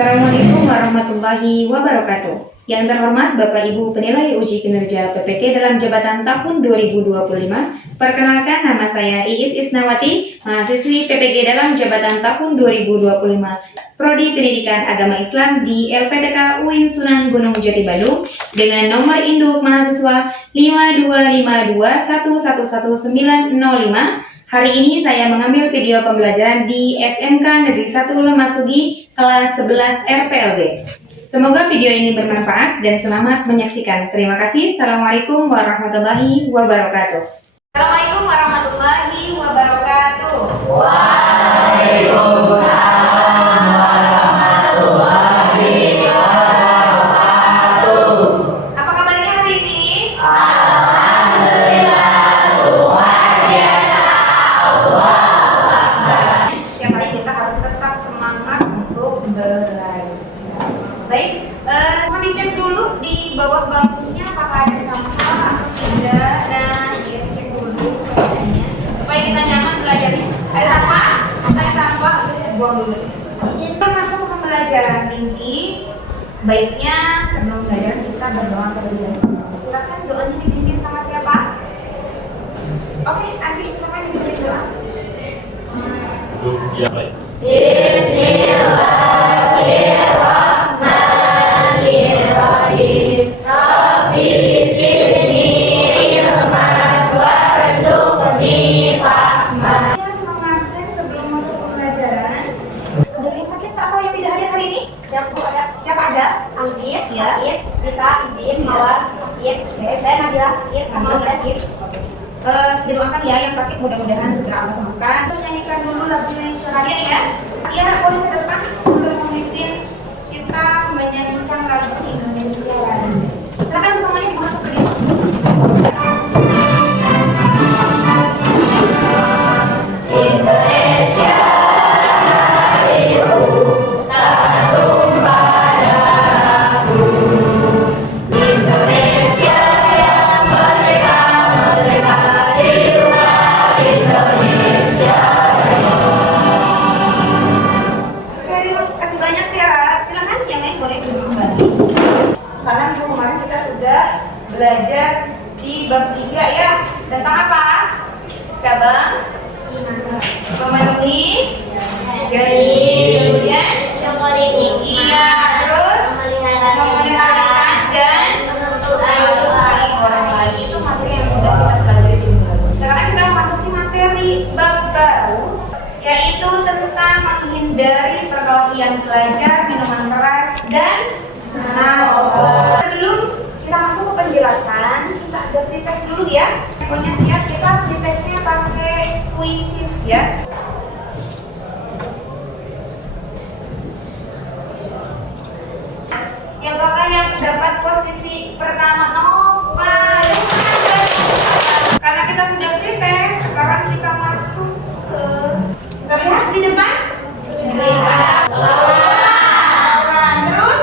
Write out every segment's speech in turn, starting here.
Assalamualaikum warahmatullahi wabarakatuh. Yang terhormat Bapak Ibu penilai uji kinerja PPK dalam jabatan tahun 2025. Perkenalkan, nama saya Iis Isnawati, mahasiswi PPK dalam jabatan tahun 2025. Prodi Pendidikan Agama Islam di LPTK UIN Sunan Gunung Jati Bandung dengan nomor induk mahasiswa 52521111905. Hari ini saya mengambil video pembelajaran di SMK Negeri 1 Lemasugi kelas 11 RPLB. Semoga video ini bermanfaat dan selamat menyaksikan. Terima kasih. Assalamualaikum warahmatullahi wabarakatuh. Assalamualaikum warahmatullahi wabarakatuh. Waalaikumsalam warahmatullahi wabarakatuh. Apa kabarnya hari ini? Alhamdulillah, luar biasa. Allahu Akbar. Setiap hari kita harus tetap semangat untuk belajar. Baik, mohon dicek dulu di bawah bangkunya apakah ada sampah atau tidak, dan cek dulu keadaannya supaya kita nyaman belajarnya. Ada sampah? Ada sampah? Buang dulu. Kita masuk ke pembelajaran ini. Baiknya sebelum belajar kita berdoa terlebih dahulu. Silakan doanya dipimpin sama siapa? Oke, Andi silakan dipimpin doa. Siapa? Bismillahirrahmanirrahim. Rabbi zidni ilman warzuqni fahman. Mengasen sebelum masuk ke pembelajaran. Ada yang sakit atau yang tidak hadir hari ini? Ada Siapa aja? Angkit, Ya. sakit, Rita, izin, Mawar, sakit. Saya Nabila sakit, sama saya sakit. Didoakan ya yang sakit, mudah-mudahan segera Allah sembuhkan. Nyanyikan dulu lagu Indonesia Raya ya. Ya, boleh ke depan untuk memimpin kita menyanyikan lagu Indonesia Raya. Silakan bersamanya di mana berdiri. Indonesia Raya, tak tumpah darahku. Indonesia yang merdeka, merdeka di rumah Indonesia Raya. Oke, terima kasih banyak Tiara. Silakan yang lain boleh duduk kembali. Karena minggu kemarin kita sudah belajar di bab 3 ya. Tentang apa? Cabang memenuhi janji, kemudian iya, terus memelihara dan menuntut baik orang lain. Itu materi yang sudah kita pelajari di minggu lalu. Sekarang kita memasuki materi bab baru, yaitu tentang menghindari perkelahian pelajar, minuman keras, dan narkoba. Sebelum kita masuk ke penjelasan, kita ada pretest dulu ya. Pokoknya siap, kita pretestnya pakai quizzes ya. Siapakah yang dapat posisi pertama? Nova. Karena kita sudah pretest, sekarang kita masuk ke, terlihat di depan? Lihat. Terus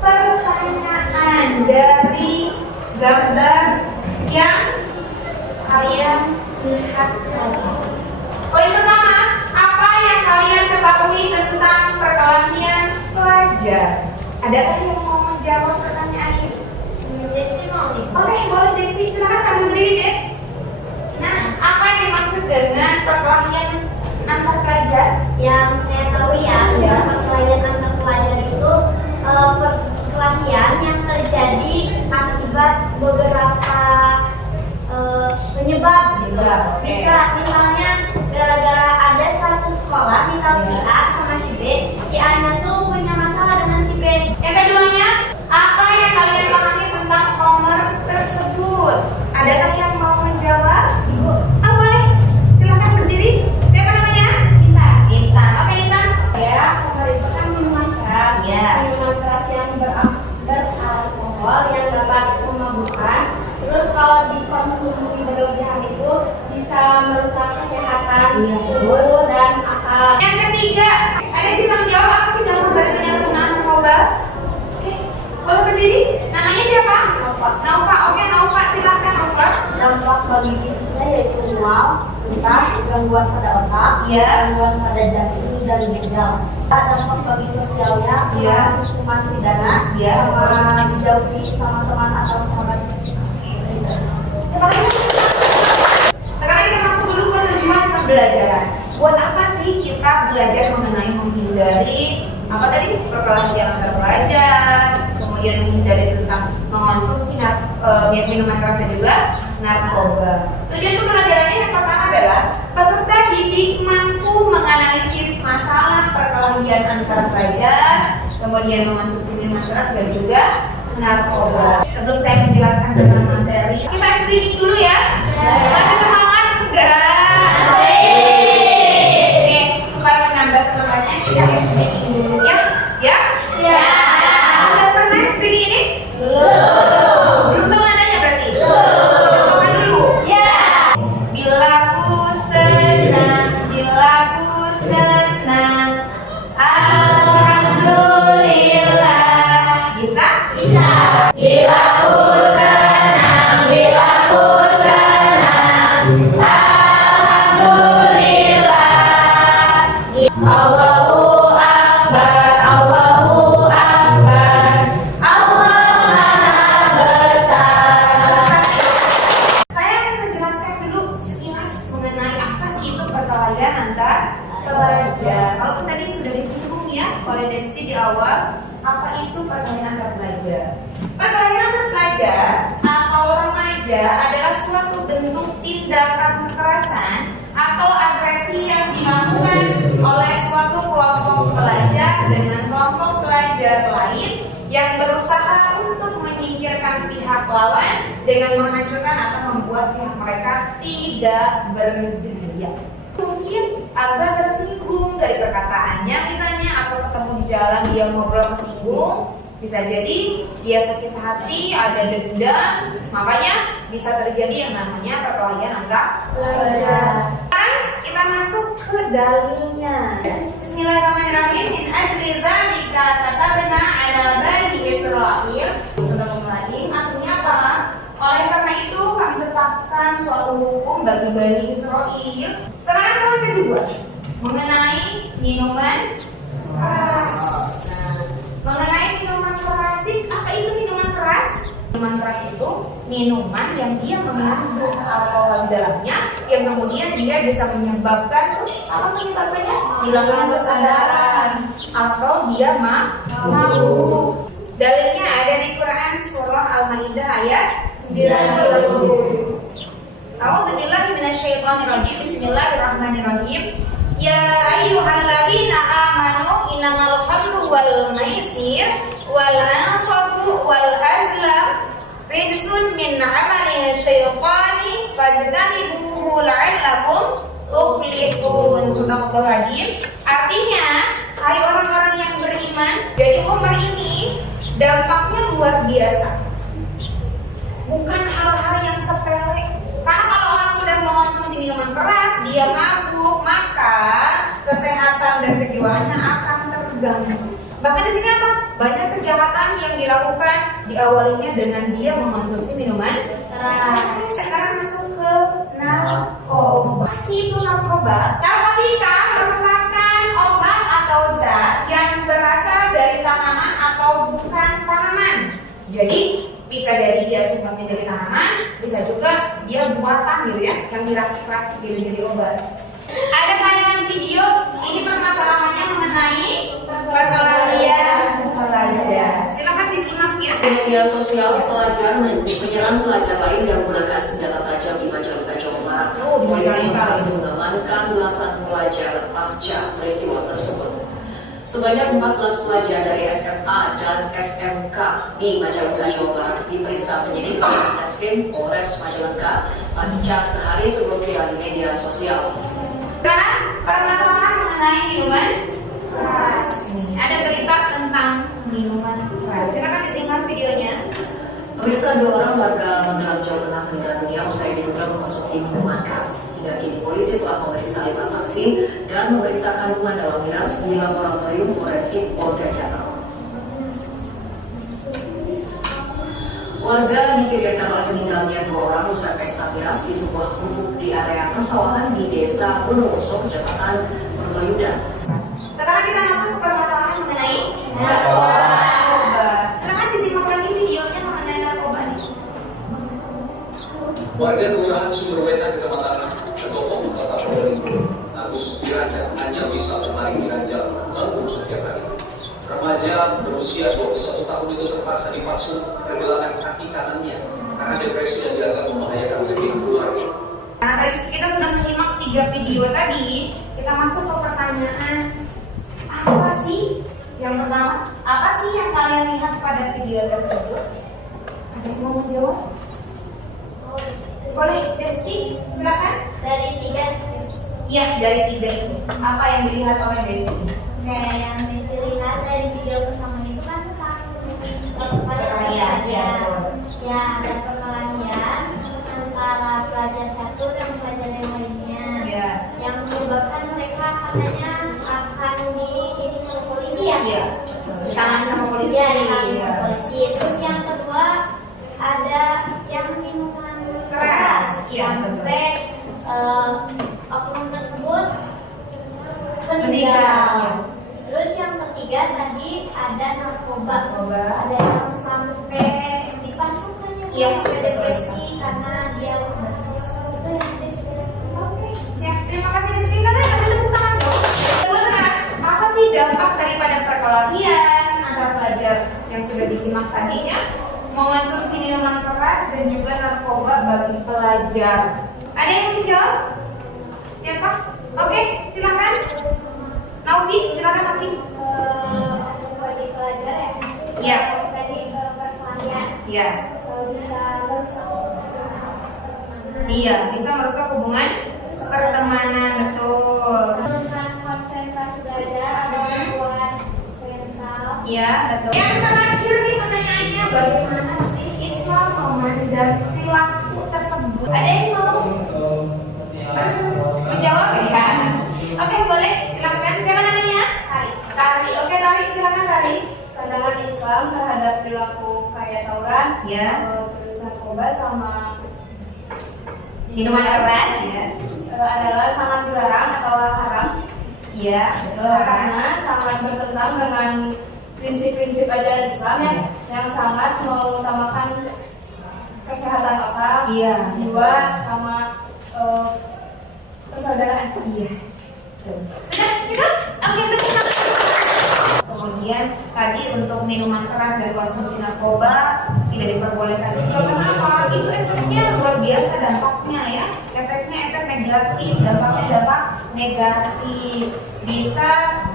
pertanyaan dari gambar yang kalian lihat tadi. Poin pertama, apa yang kalian ketahui tentang perkelahian pelajar? Adakah yang mau menjawab pertanyaan ini? Desti mau nih. Oke, boleh Desti, silakan sambil berdiri Des. Nah, apa yang dimaksud dengan perkelahian antar pelajar? Yang saya tahu ya, perkelahian antar pelajar itu perkelahian yang terjadi akibat beberapa penyebab gitu. Oke. Misalnya gara-gara ada satu sekolah, misal si A sama si B, si A-nya tuh punya masalah dengan si B. Yang keduanya, apa yang kalian pahami tentang Homer tersebut? Adakah yang mau menjawab? Ibu, Boleh, silakan berdiri. Siapa namanya? Intan. Intan. Oke Intan. Ya, Homer itu kan minuman keras. Ya. Minuman keras yang beralkohol yang dapat memabukkan. Terus kalau dikonsumsi berlebihan itu bisa merusak kesehatan tubuh dan akal. Yang ketiga, ada yang bisa menjawab apa sih dampak dari penyalahgunaan narkoba? Oke, boleh berdiri. Namanya siapa? Nova. Nova. Oke Nova. Pak, silakan Pak. Dampak bagi fisiknya yaitu mual, muntah, gangguan pada otak, Iya. gangguan pada jantung dan ginjal. Dampak bagi sosialnya, Iya. hukuman pidana, Iya. sama dijauhi sama teman atau sahabat. Terima kasih. Sekarang kita masuk dulu ke tujuan pembelajaran. Buat apa sih kita belajar mengenai menghindari apa tadi perkelahian antar pelajar, kemudian menghindari tentang mengonsumsi minuman keras dan juga narkoba. Tujuan pembelajarannya yang pertama adalah peserta didik mampu menganalisis masalah perkelahian antar pelajar, kemudian mengonsumsi minuman keras dan juga narkoba. Sebelum saya menjelaskan tentang materi, kita speaking dulu ya. Masih semangat enggak? Oke, supaya menambah semangatnya kita speaking dulu ya. Ya? Ya. Sudah pernah speaking ini? Belum. Belum tahu nadanya berarti? Coba dulu. Ya. Bila ku senang, alhamdulillah. Bisa? Bisa. Bila ku senang, alhamdulillah. Allahu Akbar, Allahu Akbar, Allah Maha Besar. Saya akan menjelaskan dulu sekilas mengenai apa sih itu perkelahian antar pelajar. Kalau tadi sudah disinggung ya oleh Desti di awal, apa itu perkelahian antar pelajar? Perkelahian antar pelajar atau remaja adalah suatu bentuk tindakan kekerasan atau agresi yang dilakukan oleh suatu kelompok pelajar dengan kelompok pelajar lain yang berusaha untuk menyingkirkan pihak lawan dengan menghancurkan atau membuat pihak mereka tidak berdaya. Mungkin agak tersinggung dari perkataannya misalnya, atau ketemu di jalan dia ngobrol tersinggung, bisa jadi dia sakit hati, ada dendam, makanya bisa terjadi yang namanya perkelahian antar pelajar. Sekarang kita masuk ke dalilnya. Bismillahirrahmanirrahim. In ajli dzalika katabna ala bani Israil. Sudah mulai, artinya apa? Oleh karena itu kami tetapkan suatu hukum bagi Bani Israil. Sekarang poin kedua, mengenai minuman keras. Mengenai minuman keras, apa itu minuman keras? Minuman keras itu minuman yang dia mengandung alkohol di dalamnya, yang kemudian dia bisa menyebabkan apa menyebabkannya? Hilangnya kesadaran atau dia mabuk. Dalilnya ada di Quran surah Al-Maidah ayat 90. A'udzubillahi minasyaitonirrajim. Bismillahirrahmanirrahim. Ya ayyuhalladzina amanu innamal khamru wal maisir wal ansabu wal azlam rijsun min 'amali syaitani fajtanibuhu la'allakum tuflihun. Subhanallahirrahim. Artinya, hai orang-orang yang beriman, jadi khamr ini dampaknya luar biasa. Bukan hal-hal yang sepele. Karena kalau orang sedang mengonsumsi minuman keras, dia mabuk, maka kesehatan dan kejiwaannya akan terganggu. Bahkan di sini apa? Banyak kejahatan yang dilakukan diawalinya dengan dia mengonsumsi minuman keras. Sekarang masuk ke narkoba. Apa sih itu narkoba? Narkotika merupakan obat atau zat yang berasal dari tanaman atau bukan tanaman. Jadi bisa jadi dia sumbernya dari tanaman, bisa juga dia buatan gitu ya, yang diracik-racik gitu jadi obat. Ada tayangan video, ini permasalahannya mengenai perkelahian pelajar. Silakan disimak ya. Di media sosial, pelajar menyerang pelajar lain yang menggunakan senjata tajam di Majalengka, Jawa Barat. Polisi berhasil mengamankan belasan pelajar pasca peristiwa tersebut. Sebanyak 14 pelajar dari SMA dan SMK di Majalengka, Jawa Barat diperiksa penyidik Reskrim Polres Majalengka pasca sehari sebelum viral di media sosial. Sekarang permasalahan mengenai minuman keras. Ada berita tentang minuman keras. Silakan disimak videonya. Pemirsa, 2 orang warga Magelang, Jawa Tengah meninggal dunia usai diduga mengkonsumsi minuman keras. Hingga kini polisi telah memeriksa 5 saksi dan memeriksa kandungan dalam miras di laboratorium forensik Polda Jatim. Keluarga diceritakan oleh meninggalnya 2 orang usai pesta miras di sebuah gubuk di area persawahan di Desa Bondowoso, Kecamatan Purbalingga. Sekarang kita masuk ke permasalahan mengenai narkoba. Silakan disimak lagi videonya mengenai narkoba nih. Warga Kelurahan Sumberwetan, Kecamatan Ketopong, Kota Probolinggo, Agus Diranja hanya bisa bermain di ranjang bambu setiap hari. Remaja berusia 21 tahun itu terpaksa dipaksa pergelangan kaki kanannya karena depresi yang dianggap membahayakan bagi keluarga. Nah, tadi kita sudah menyimak 3 video tadi. Kita masuk ke pertanyaan, apa sih? Yang pertama, apa sih yang kalian lihat pada video tersebut? Ada yang mau menjawab? Boleh, Desti, silakan. Dari 3 Iya, dari 3 itu. Apa yang dilihat oleh Desti? kayak yang dilihat dari video pertama itu kan tentang Perkelahian, ya, betul. ya ada perkelahian antara pelajar satu dan pelajar yang lainnya Iya. yang menyebabkan mereka katanya akan ini sama polisi ya. Iya. Ditangani sama polisi. Iya, ditangani Iya. sama polisi. Terus yang kedua ada yang minuman Keras. Iya, sampai oknum tersebut Meninggal. meninggal. Terus yang ketiga tadi ada narkoba. Ada yang sampai dipasukkannya Iya, sampai betul. depresi karena dia narsis. Itu yang ketiga. Oke, siap. Terima kasih Desti. Kita kasih tepuk tangan dong. Kedua sekarang, apa sih dampak daripada perkelahian antara pelajar yang sudah disimak tadinya, mengonsumsi minuman keras dan juga narkoba bagi pelajar? Ada yang mau jawab? Siapa? Oke, silakan. Naufi, silakan Naufi. Bagi pelajar ya. Iya. Tadi perkelahian Iya. bisa merusak Iya, bisa merusak hubungan pertemanan, betul. menurunkan konsentrasi belajar, ada gangguan mental. Iya, betul. Yang terakhir nih pertanyaannya, bagaimana sih Islam memandang perilaku tersebut? Ada yang mau menjawab ya? Oke, boleh silakan. Siapa namanya? Tari. Oke, Tari, silakan Tari. Pandangan Islam terhadap perilaku kayak tawuran, Ya. terus narkoba sama Minuman keras ya. adalah sangat dilarang atau haram Iya, betul kan? karena sangat bertentangan dengan prinsip-prinsip ajaran Islam yang sangat mengutamakan kesehatan otak, Iya. jiwa, sama persaudaraan. Iya. Sudah cukup? Oke, betul. Kemudian tadi untuk minuman keras dan konsumsi narkoba tidak diperbolehkan juga. Kenapa? Itu efeknya luar biasa dampaknya ya. Efeknya efek negatif, dampaknya dampak negatif. Bisa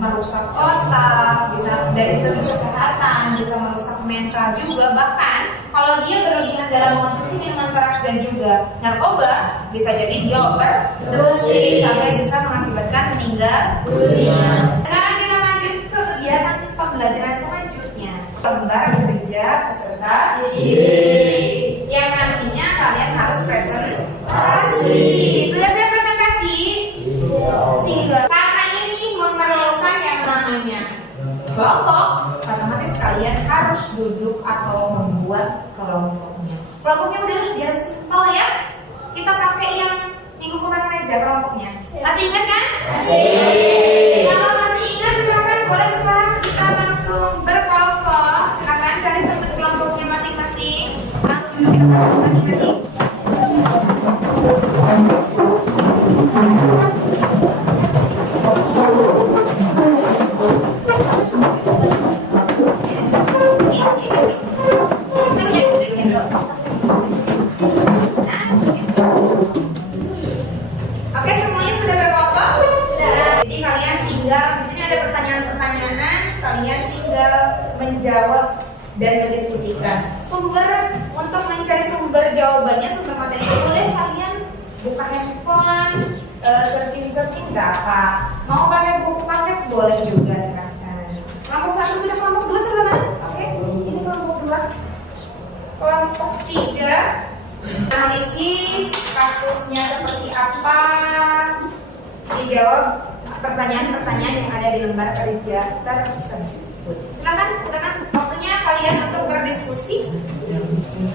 merusak otak, bisa dari segi kesehatan, bisa merusak mental juga. Bahkan kalau dia berlebihan dalam mengonsumsi minuman keras dan juga narkoba, bisa jadi dia overdosis sampai bisa mengakibatkan meninggal dunia. Sekarang kita lanjut ke kegiatan pembelajaran selanjutnya. Lembar kerja peserta didik yang nantinya kalian harus presentasi. Sudah siap presentasi? Sudah. Karena ini memerlukan yang namanya kelompok, otomatis kalian harus duduk atau membuat kelompoknya. Kelompoknya udah biar simpel ya. Kita pakai yang minggu kemarin aja kelompoknya. Masih ingat kan? Masih. Kalau masih ingat silakan boleh sekarang kita langsung berkelompok. Silakan cari teman kelompoknya masing-masing. Langsung duduk di tempat masing-masing. Oke, semuanya sudah berkelompok? Sudah. Jadi kalian tinggal, di sini ada pertanyaan-pertanyaan, kalian tinggal menjawab dan mendiskusikan. Sumber untuk mencari sumber jawabannya, sumber materi boleh kalian buka handphone, searching nggak apa. Mau pakai buku paket boleh juga silakan. Kelompok 1 sudah, kelompok 2 sudah mana? Oke, ini kelompok 2. Kelompok 3 analisis kasusnya seperti apa, dijawab pertanyaan-pertanyaan yang ada di lembar kerja tersebut. Silakan waktunya kalian untuk berdiskusi. menit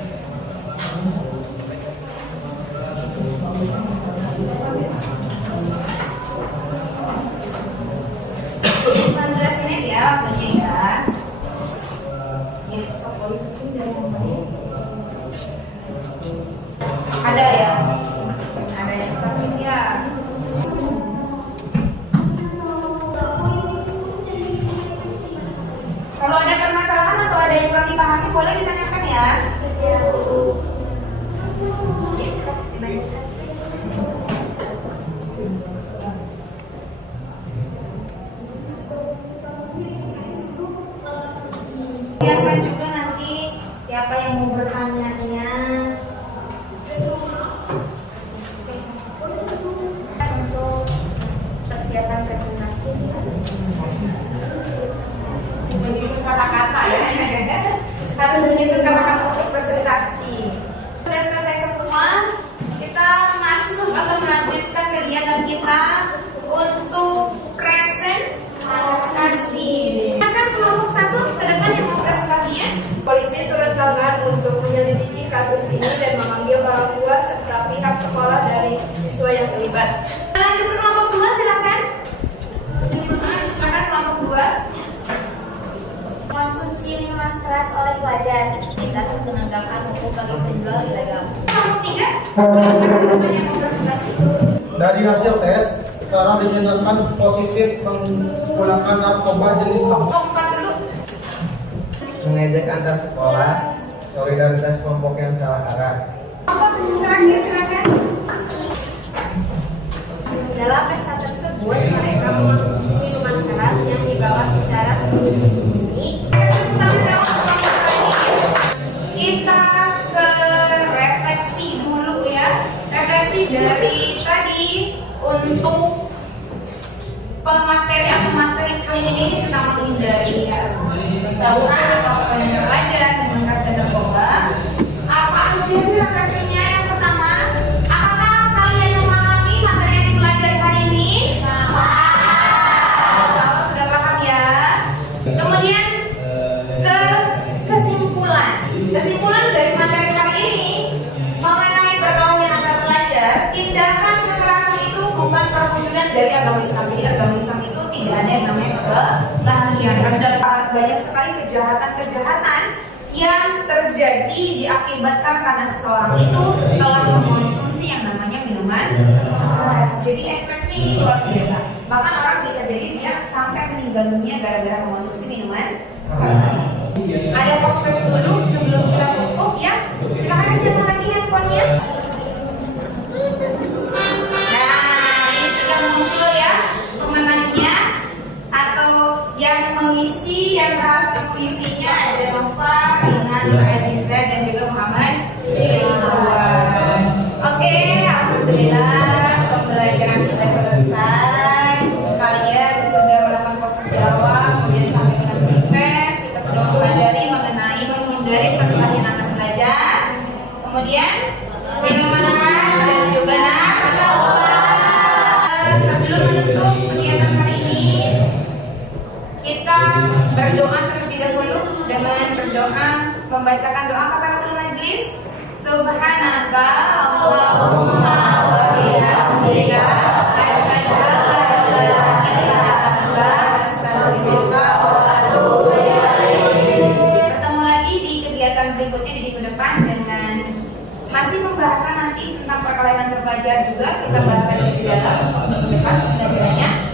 ya waktunya ya. Ada ya? Ada yang sakit ya? Kalau ada permasalahan atau ada yang kurang dipahami boleh ditanyakan ya. Siapkan juga nanti siapa yang mau bertanya-nya. Untuk persiapan presentasi. Menyusun kata-kata ya. Harus menyusun kata-kata untuk presentasi. Sudah selesai semua, kita masuk atau melanjutkan kegiatan kita untuk presentasi. Akan kelompok satu ke depan yang mau presentasinya. Polisi turun tangan untuk menyelidiki kasus ini dan memanggil orang tua serta pihak sekolah dari siswa yang terlibat. Lanjut ke kelompok dua, silakan. Silakan kelompok dua. Konsumsi minuman keras oleh pelajar, kita menegakkan hukum bagi penjual ilegal. Kelompok tiga, teman-teman yang mau presentasi. Dari hasil tes, sekarang dinyatakan positif menggunakan narkoba jenis sabu. Kelompok empat dulu. Mengejek antar sekolah, solidaritas kelompok yang salah arah. Kelompok terakhir, silakan. Dalam pesta tersebut, mereka mengonsumsi minuman keras yang dibawa secara sembunyi-sembunyi. Kita ke refleksi dulu ya. Refleksi dari tadi untuk pemateri atau materi kali ini tentang menghindari tawuran atau penyerangan pelajar dengan kartu narkoba. Apa aja sih refleksinya? Yang pertama, apakah kalian memahami materi yang dipelajari hari ini? Sudah paham ya. Kemudian ke kesimpulan. Kesimpulan dari materi hari ini mengenai perkawinan antar pelajar, tindakan kekerasan itu bukan perwujudan dari agama Islam. Jadi agama Islam itu tidak ada yang namanya kelahiran. Ada banyak sekali kejahatan-kejahatan yang terjadi diakibatkan karena seseorang itu telah mengkonsumsi yang namanya minuman keras. Jadi efeknya ini luar biasa. Bahkan orang bisa jadi dia sampai meninggal dunia gara-gara mengkonsumsi minuman keras. Ada poster dulu sebelum kita tutup ya. Silakan siapa lagi handphonenya. Nah, ini sudah muncul ya pemenangnya atau yang mengisi, yang berhasil mengisinya ada Nova, Rinan, Aziza dan juga Muhammad Ridwan. Oke, alhamdulillah pembelajaran sudah selesai. Kalian sudah melakukan proses di awal, kemudian sampai dengan proses kita sudah mempelajari mengenai menghindari perkelahian antar pelajar. Kemudian minuman keras dan juga narkoba. Sebelum menutup kegiatan hari ini, kita berdoa terlebih dahulu dengan berdoa membacakan doa kafaratul majlis. Subhanaka Allahumma wa bihamdika asyhadu an la ilaha illa anta astaghfiruka wa atubu ilaik. Bertemu lagi di kegiatan berikutnya di minggu depan dengan masih pembahasan nanti tentang perkawinan terpelajar juga kita bahas lagi di dalam minggu depan pembelajarannya.